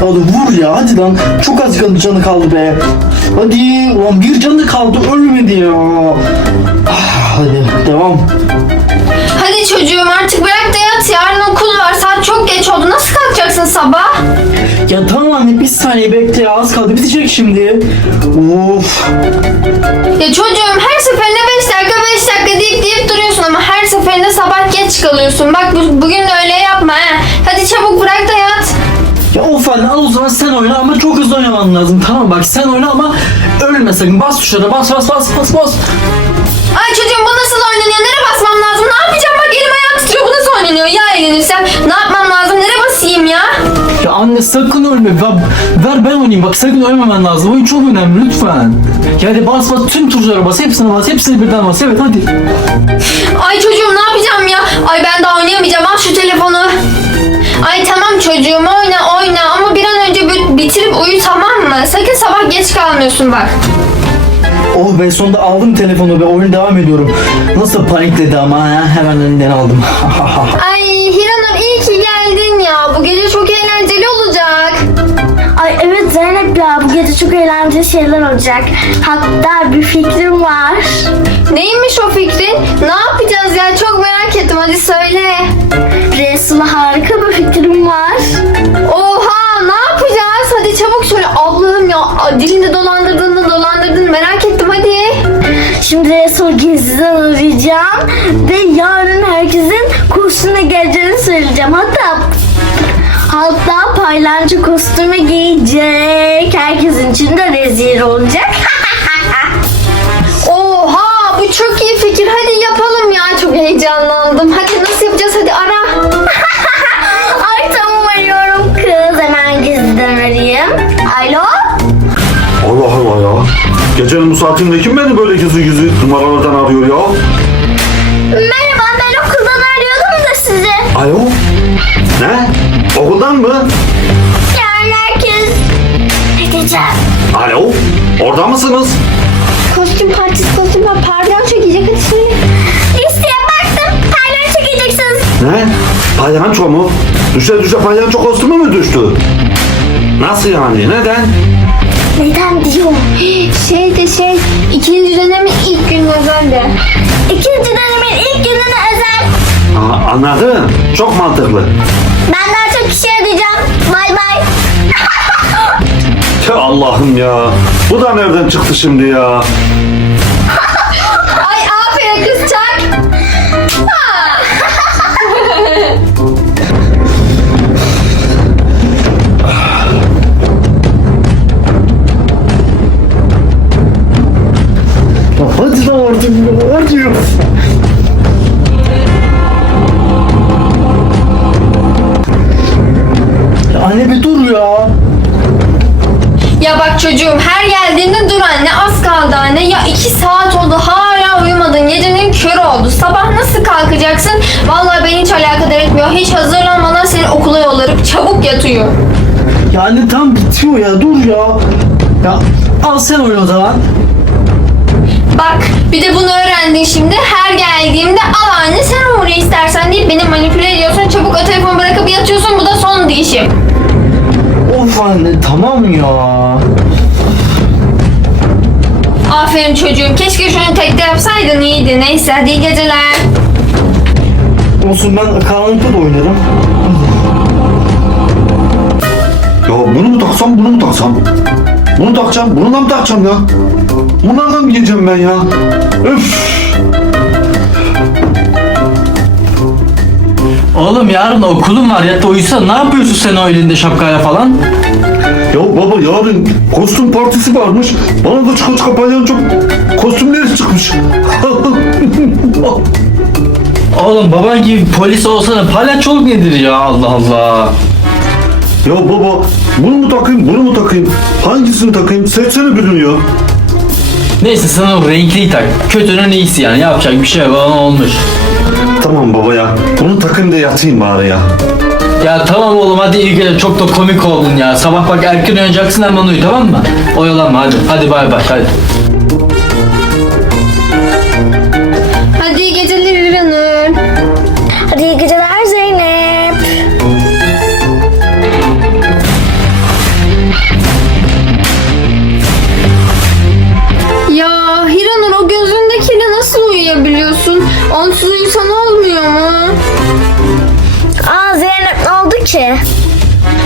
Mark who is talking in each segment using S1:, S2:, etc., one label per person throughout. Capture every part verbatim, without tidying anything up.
S1: Hadi vur ya, hadi lan. Çok az canı kaldı be. Hadi ulan, bir canı kaldı, ölmedi ya. Ah, hadi devam.
S2: Hadi çocuğum artık bırak da yat. Yarın okul var. Saat çok geç oldu. Nasıl kalkacaksın sabah?
S1: Ya tamam anne, bir saniye bekle ya, az kaldı bitecek şimdi. Of.
S2: Ya çocuğum her seferinde beş dakika beş dakika deyip deyip duruyorsun ama her seferinde sabah geç kalıyorsun. Bak bu, bugün de öyle yapma he. Hadi çabuk bırak da yat.
S1: Ya of anne, al o zaman sen oyna ama çok hızlı oynaman lazım. Tamam bak, sen oyna ama ölme sakın. Bas tuşlara, bas bas bas bas bas.
S2: Ay çocuğum bu nasıl oynanıyor? Nereye basmam lazım? Ne yapacağım? Bak elim ayağım titriyor. Bu nasıl oynanıyor? Ya eğlenirsen ne yapmam lazım? Nereye basayım ya?
S1: Ya anne sakın ölme. Ver, ver ben oynayayım. Bak sakın ölmemen lazım. Oyun çok önemli lütfen. Ya hadi bas bas, tüm tuşlara bas. Hepsine bas. Hepsini birden bas. Evet hadi.
S2: Ay çocuğum ne yapacağım ya? Ay ben daha oynayamayacağım. Al şu telefonu. Ay tamam çocuğum oyna oyna ama bir an önce bitirip uyu, tamam mı? Sakın sabah geç kalmıyorsun bak.
S1: Oh be, sonunda aldım telefonu ve oyun devam ediyorum. Nasıl panikledi ama ha? Hemen elinden aldım.
S2: Ay Hiranur iyi ki geldin ya. Bu gece çok eğlenceli olacak.
S3: Ay evet Zeynep ya, bu gece çok eğlenceli şeyler olacak. Hatta bir fikrim var.
S2: Neymiş o fikrin? Ne yapacağız ya? Çok merak ettim. Hadi söyle.
S3: Resul'a harika bir fikrim var.
S2: Oha ne yapacağız? Hadi çabuk söyle. Allah'ım ya dilinde dolandırdığını dolandırdın. Merak ettim hadi.
S3: Şimdi Resul gizliden arayacağım ve yarın herkesin kursuna geleceğini söyleyeceğim. Hatta hatta paylancı kostümü giyecek. Herkesin içinde rezil olacak.
S2: Oha bu çok iyi fikir. Hadi yapalım ya. Çok heyecanlandım. Hadi nasıl yapacağız? Hadi ara.
S3: Ay tamam, arıyorum kız. Hemen gizliden arayayım. Alo?
S4: Allah Allah ya. Gecenin bu saatinde kim beni böyle gizli gizli numaralardan arıyor ya?
S3: Merhaba, ben okuldan arıyordum da sizi.
S4: Alo? Ne? Okuldan mı?
S3: Yarın herkes gideceğim.
S4: Alo? Orada mısınız?
S2: Kostüm partisi kostüm var. Pardon çekecek. Hadi söyle.
S3: Listeye baktım. Paylaş çekeceksiniz.
S4: Ne? Palyanço mu? Düşe düşe palyanço kostümü mü düştü? Nasıl yani? Neden?
S3: Neden diyor?
S2: Şey de şey. ikinci dönemin ilk günü özelde.
S3: İkinci dönemin ilk gününe özel.
S4: Aa, anladım. Çok mantıklı.
S3: Ben daha çok kişi arayacağım. Bay bay.
S4: Ya Allah'ım ya. Bu da nereden çıktı şimdi ya?
S2: Ay aferin kız çak. Ha.
S1: Ya hadi lan artık ya, hadi. Ya anne bir dur ya.
S2: Ya bak çocuğum her geldiğinde dur anne, az kaldı anne. Ya iki saat oldu hala uyumadın. Gecenin körü oldu. Sabah nasıl kalkacaksın? Vallahi beni hiç alakadar etmiyor. Hiç hazırlanmadan seni okula yollarım. Çabuk yat uyu.
S1: Ya anne tam bitiyor ya, dur ya. Ya al sen oyna o zaman.
S2: Bak bir de bunu öğrendin şimdi. Her geldiğimde al anne sen oraya istersen deyip beni manipüle ediyorsun. Çabuk o telefonu bırakıp yatıyorsun. Bu da son değişim.
S1: Of anne tamam ya.
S2: Aferin çocuğum. Keşke şunu tekte yapsaydın, iyiydi. Neyse hadi iyi geceler.
S1: Olsun, ben karanlıkta da oynarım.
S4: Ya bunu mu taksam, bunu mu taksam? Bunu takacağım, bunu da mı takacağım ya? Bunlardan mı giyeceğim ben ya? Üf!
S1: Oğlum yarın okulum var, ya da uyusa ne yapıyorsun sen o elinde şapkayla falan?
S4: Ya baba yarın kostüm partisi varmış. Bana da çıka çıka palyanço kostümleri çıkmış.
S1: Oğlum baban gibi polis olsana, palyaçoluk nedir ya, Allah Allah.
S4: Ya baba bunu mu takayım, bunu mu takayım? Hangisini takayım? Seçsene birini ya.
S1: Neyse sana o renkliyi tak. Kötünün iyisi yani, yapacak bir şey yok, ona olmuş.
S4: Tamam baba ya. Bunu takayım da yatayım bari ya.
S1: Ya tamam oğlum, hadi iyi geceler, çok da komik oldun ya. Sabah bak erken uyanacaksın, hemen uyu, tamam mı? Oyalanma hadi. Hadi bay bay hadi.
S2: Hadi iyi geceler İranur.
S3: Hadi iyi geceler Zeynep.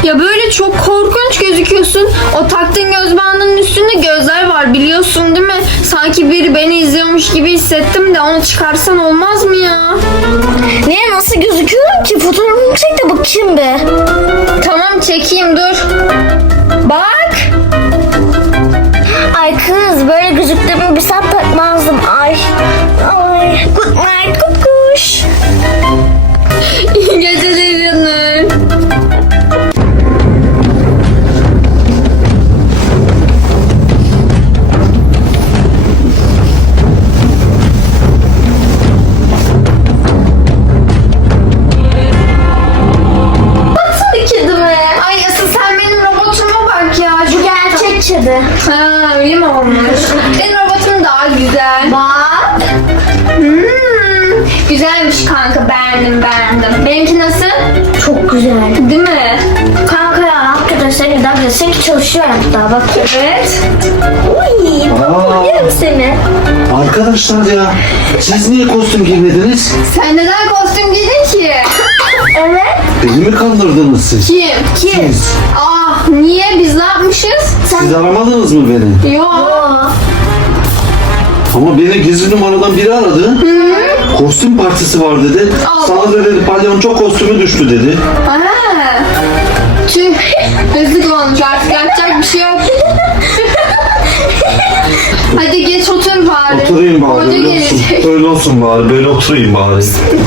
S2: Ya böyle çok korkunç gözüküyorsun. O taktığın göz bandının üstünde gözler var biliyorsun değil mi? Sanki biri beni izliyormuş gibi hissettim de onu çıkarsan olmaz mı ya?
S3: Niye, nasıl gözüküyorum ki? Fotoğrafımı çek de bakayım be.
S2: Tamam çekeyim dur. Bak.
S3: Ay kız, böyle gözüktüğümü bir saat takmazdım. Ay. Ay. Good night, good kuş.
S2: İyi geceler canım.
S3: Baksana kedime.
S2: Ay asıl sen benim robotuma bak ya.
S3: Bu gerçek kedi.
S2: Ha öyle mi olmuş? Benim robotum daha güzel.
S3: Bak.
S2: Hmm, güzelmiş kanka beğendim beğendim. Benimki nasıl?
S3: Çok güzel.
S2: Değil mi?
S3: Kanka ya, arkadaşlar neden bilirsin ki çalışıyor hatta, bak.
S2: Evet.
S3: Uy,
S4: Aa.
S3: yerim seni.
S4: Arkadaşlar ya, siz niye kostüm giymediniz?
S2: Sen neden kostüm giydin ki?
S3: Evet.
S4: Beni mi kandırdınız siz?
S2: Kim?
S3: Kim?
S4: Siz.
S2: Ah niye biz ne yapmışız?
S4: Siz aramadınız mı beni?
S2: Yok.
S3: Aa.
S4: Ama beni gizli numaradan biri aradı. Kostüm partisi var dedi.
S2: Allah.
S4: Sana da dedi palyonço kostümü düştü dedi.
S2: Ha. Tüh. Hızlı olmuş artık yapacak bir şey yok. Hadi geç otur bari.
S4: Oturayım bari,
S2: Hoca
S4: öyle olsun.
S2: gelecek.
S4: Öyle olsun bari, böyle oturayım bari.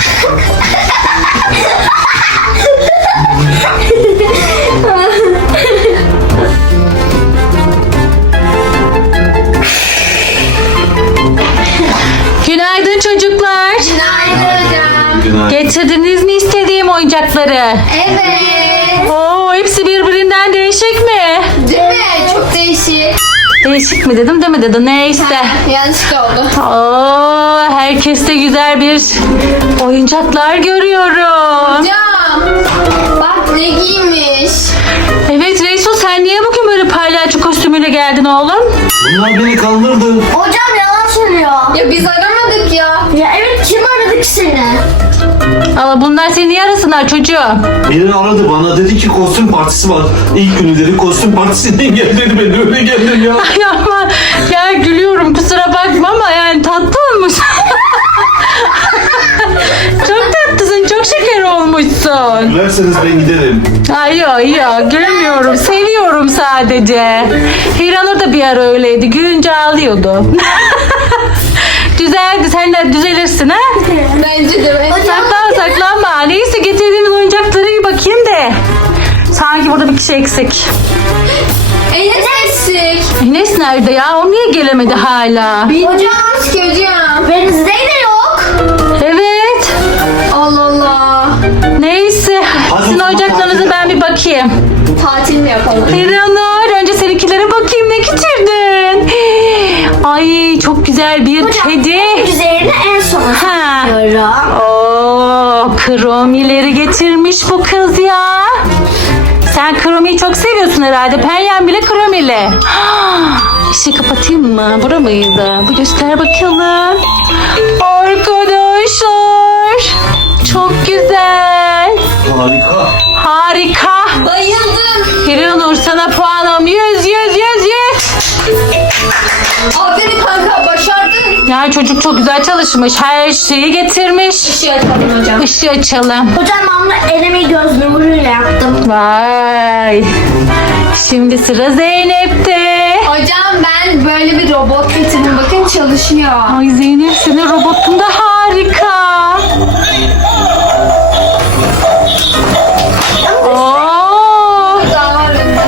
S5: Günaydın çocuklar.
S2: Günaydın hocam.
S4: Günaydın.
S5: Getirdiniz mi istediğim oyuncakları?
S2: Evet.
S5: Oo, hepsi birbirinden değişik mi?
S2: Değil mi? Çok değişik.
S5: Değişik mi dedim deme dedi. Neyse.
S2: Ha, yanlışlıkla oldu.
S5: Oo, herkeste güzel bir oyuncaklar görüyorum.
S2: Hocam. Bak ne giymiş.
S5: Evet Reiso, sen niye bugün böyle palyaço kostümüyle geldin oğlum?
S4: Bunlar beni kandırdı.
S3: Hocam yalan söylüyor.
S2: Ya biz aramadık ya.
S3: Ya evet, kim aradı ki seni?
S5: Ama bunlar seni niye arasınlar çocuğum?
S4: Beni aradı, bana dedi ki kostüm partisi var. İlk günü dedi kostüm partisinden gel dedi, ben de öyle geldim ya.
S5: Ya ama ya gülüyorum, kusura bakma ama yani tatlı olmuş. Çok tatlısın, çok şeker olmuşsun.
S4: Gülerseniz ben giderim.
S5: Ay yok yok, gülmüyorum, seviyorum sadece. Hiranur da bir ara öyleydi, gülünce ağlıyordu. Düzeldi, sen de düzelirsin ha.
S2: Bence de. Ben...
S5: Saklan saklanma. Neyse, getirdiğiniz oyuncaklara bir bakayım da. Sanki burada bir kişi eksik.
S2: Enes eksik.
S5: Enes nerede ya? O niye gelemedi hala?
S2: Hocam ki hocam.
S3: Denizde de yok.
S5: Evet.
S2: Allah Allah.
S5: Neyse.
S4: Hadi
S5: Sizin
S4: o zaman
S5: oyuncaklarınıza
S4: tatil
S5: ben bir bakayım.
S2: Tatil mi yapalım?
S5: Hiranur, önce seninkilere bakayım, ne getirdin? Ay, çok güzel bir kedi.
S3: Üzerine en son
S5: Ha.
S3: diyorum.
S5: Oo, kromileri getirmiş bu kız ya. Sen kromiyi çok seviyorsun herhalde. Penyen bile kromili. İşi kapatayım mı? Bura mıydı? Bu göster bakalım. Arkadaşlar, çok güzel.
S4: Harika.
S5: Harika.
S2: Bayıldım.
S5: Hiranur, sana puanım yüz yüz yüz yüz.
S2: Aferin kanka başardın.
S5: Ya çocuk çok güzel çalışmış. Her şeyi getirmiş.
S2: Işığı açalım hocam.
S5: Işığı açalım.
S3: Hocam ben bunu elimi göz nuruyla yaptım.
S5: Vay. Şimdi sıra Zeynep'te.
S2: Hocam ben böyle bir robot getirdim. Bakın çalışıyor.
S5: Ay Zeynep, senin robotun da harika. Oo,
S2: Daha var önde.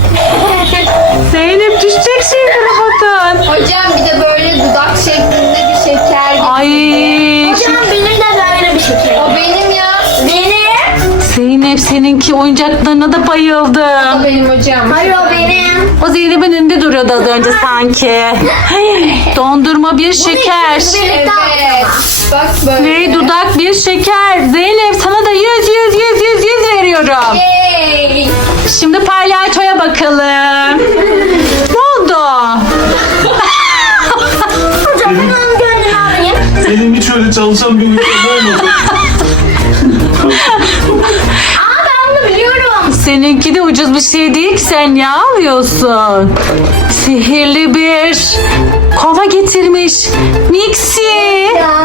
S5: Zeynep düşecek şimdi robotun.
S2: Hocam bir de böyle dudak şeklinde bir şeker.
S5: Ay
S3: Hocam benim de böyle bir şeker.
S2: O benim ya.
S3: Benim.
S5: Zeynep, seninki oyuncaklarına da
S2: O
S5: bayıldım.
S2: benim hocam.
S3: Hayır, o benim.
S5: O Zeynep'in önünde duruyordu az önce sanki. Dondurma bir şeker.
S2: Evet. Bak böyle.
S5: Ve dudak bir şeker. Zeynep, sana da yüz yüz yüz yüz yüz veriyorum.
S2: Yay.
S5: Şimdi palyaçoya bakalım. Ne oldu?
S3: Hocam ben onun gönlünü alayım.
S4: Senin hiç öyle çalışan bir ülke olmadı.
S3: Aa, ben bunu biliyorum.
S5: Senin Seninki de ucuz bir şey değil ki, sen ne alıyorsun? Sihirli bir kova getirmiş. Mixi.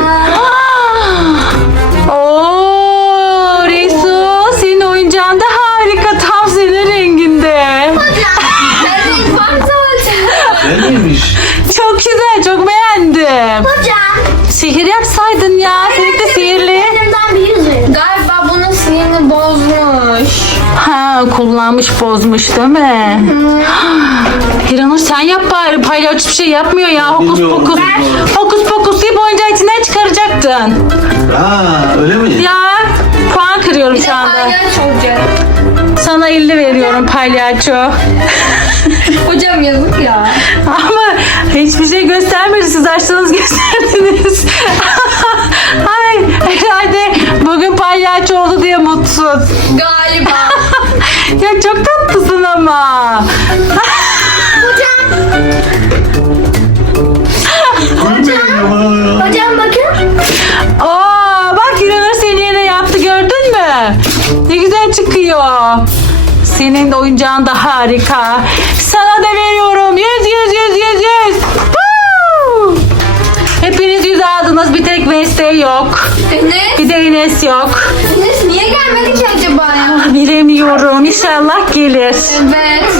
S5: Oo, Resul, senin oyuncağın da harika. Tam senin renginde.
S2: Ben farklı olacağım.
S4: Neymiş?
S5: Çok güzel, çok beğendim.
S3: Hocam.
S5: Sihir yapsaydın ya. Senin de sihirli.
S3: Elimden bir yüz verin.
S2: Galiba bunun sihirini bozmuş.
S5: Ha, kullanmış bozmuş değil mi? Hiranur sen yap bari. Palyaço hiçbir şey yapmıyor ya. Hokus
S4: Bilmiyorum.
S5: pokus. Hokus pokus deyip oyuncağı içinden çıkaracaktın.
S4: Ha öyle mi?
S5: Ya puan kırıyorum
S2: Bir de
S5: şu anda.
S2: palyaço olacak.
S5: Sana elli veriyorum palyaço.
S2: Hocam yazık ya.
S5: Ama hiçbir şey göstermedi. Siz açtınız gösterdiniz. Ay, herhalde bugün palyaço oldu diye mutsuz.
S2: Galiba.
S5: Ya çok tatlısın ama.
S3: Hocam bakın.
S5: Aa, bak İranur seni yine yaptı, gördün mü? Ne güzel çıkıyor. Senin de oyuncağın da harika. Sana da veriyorum. Yüz yüz yüz yüz yüz. Woo! Hepiniz yüz aldınız. Bir tek Wednesday yok.
S2: Enes,
S5: Bir de Enes yok.
S2: Enes niye gelmedi ki acaba ya?
S5: Bilemiyorum. İnşallah gelir.
S2: Evet.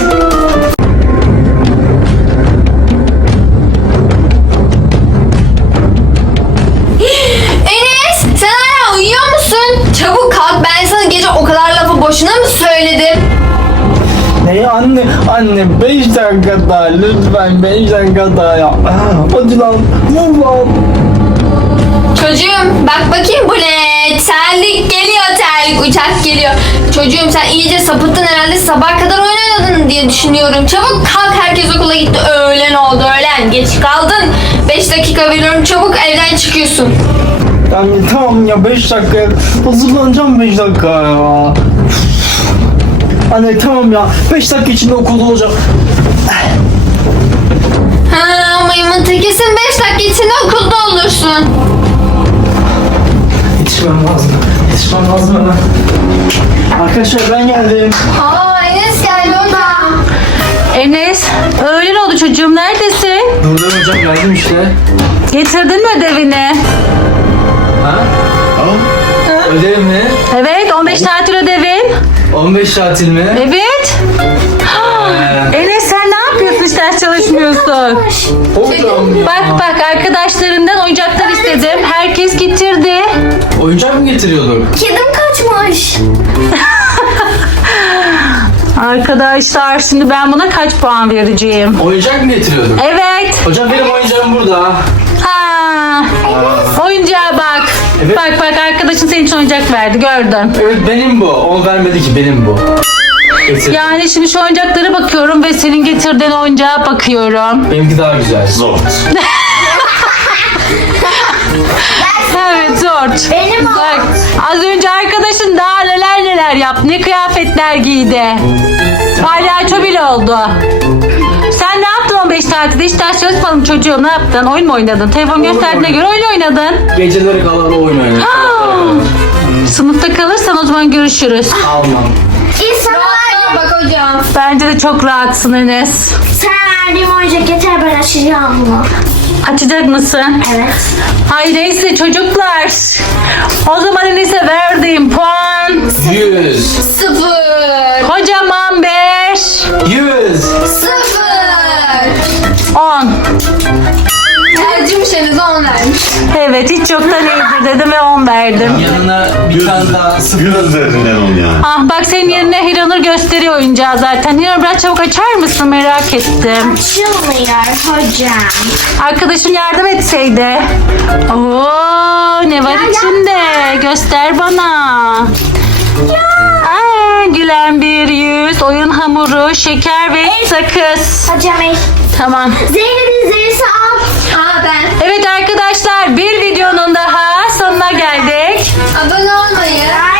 S2: Enes, sen hala uyuyor musun? Çabuk kalk, ben sana gece o kadar lafı boşuna mı söyledim?
S1: Ne anne anne beş dakika daha lütfen beş dakika daha ya. Ah, hadi lan vur lan.
S2: Çocuğum bak bakayım bu ne? Terlik geliyor, terlik, uçak geliyor. Çocuğum sen iyice sapıttın herhalde, sabah kadar oyun oynadın diye düşünüyorum. Çabuk kalk, herkes okula gitti, öğlen oldu, öğlen geç kaldın. beş dakika veriyorum, çabuk evden çıkıyorsun.
S1: Anne tamam ya beş dakika hazırlanacağım beş dakika ya. Anne tamam ya beş dakika içinde okulda olacağım.
S2: Ha, maymun tekesin, beş dakika içinde okulda olursun.
S1: Yetişmem lazım. Yetişmem lazım hemen. Arkadaşlar ben geldim.
S2: Aa, Enes geldi orada.
S5: Enes, öğlen oldu çocuğum. Neredesin?
S1: Buradayım hocam geldim işte.
S5: Getirdin mi ödevini?
S1: Ha?
S4: Ha?
S1: Ödev mi?
S5: Evet, on beş tatil ödevin.
S1: on beş tatil mi?
S5: Evet.
S1: Ee,
S5: Enes sen ne yapıyorsun, hiç ders çalışmıyorsun?
S1: hocam ya.
S5: Bak bak, arkadaşlarından oyuncaklar istedim. Herkes getirdi.
S1: Oyuncak mı getiriyorduk?
S3: Kedim kaçmış.
S5: Arkadaşlar şimdi ben buna kaç puan vereceğim?
S1: Oyuncak mı getiriyorduk?
S5: Evet.
S1: Hocam benim oyuncağım burada.
S5: Ha. Oyuncağa bak.
S1: Evet.
S5: Bak bak, arkadaşın senin için oyuncak verdi, gördün.
S1: Evet benim bu. O vermedi ki benim bu. Getir.
S5: Yani şimdi şu oyuncaklara bakıyorum ve senin getirdiğin oyuncağa bakıyorum.
S1: Benimki daha güzel.
S4: Zor.
S5: Evet, zor.
S3: Benim o.
S5: Bak, az önce arkadaşın daha neler neler yaptı. Ne kıyafetler giydi. Palyaço bile oldu. Sen ne yaptın on beş tatilde? Hiç ders çalışmadın çocuğum. Ne yaptın? Oyun mu oynadın? Telefon gösterdiğine göre oyun oynadın.
S1: Geceleri kalan oyun oynadık.
S5: Sınıfta kalırsan o zaman görüşürüz.
S1: Almam.
S3: İnsanlar
S2: Rahatla bak hocam.
S5: Bence de çok rahatsın Enes.
S3: sen verdiğim oyuncak yeter, ben açacağım bunu.
S5: Açacak mısın?
S3: Evet.
S5: Hay neyse çocuklar. O zaman Enes'e verdiğim puan
S1: Yüz.
S2: Sıfır.
S5: kocaman beş.
S1: Yüz.
S2: Sıfır.
S5: on.
S2: Acımış Enes'e on vermiş.
S5: Evet, hiç yoktan iyidir dedim ve on verdim.
S1: Yanına bir tane daha sıfır.
S4: Yüz verdiğinden onu yani.
S5: Ah bak, senin yerine Hiranur gösteriyor oyuncağı zaten. Hiranur biraz çabuk açar mısın, merak ettim.
S3: Açılmıyor hocam.
S5: Arkadaşım yardım etseydi. Oo, ne var içinde? Göster bana. Aa, gülen bir yüz, oyun hamuru, şeker ve sakız.
S3: Hocam el.
S5: Tamam.
S3: Zeynep'in zerisi al.
S2: Aa ben.
S5: Evet arkadaşlar, bir videonun daha sonuna geldik.
S2: Abone olmayı,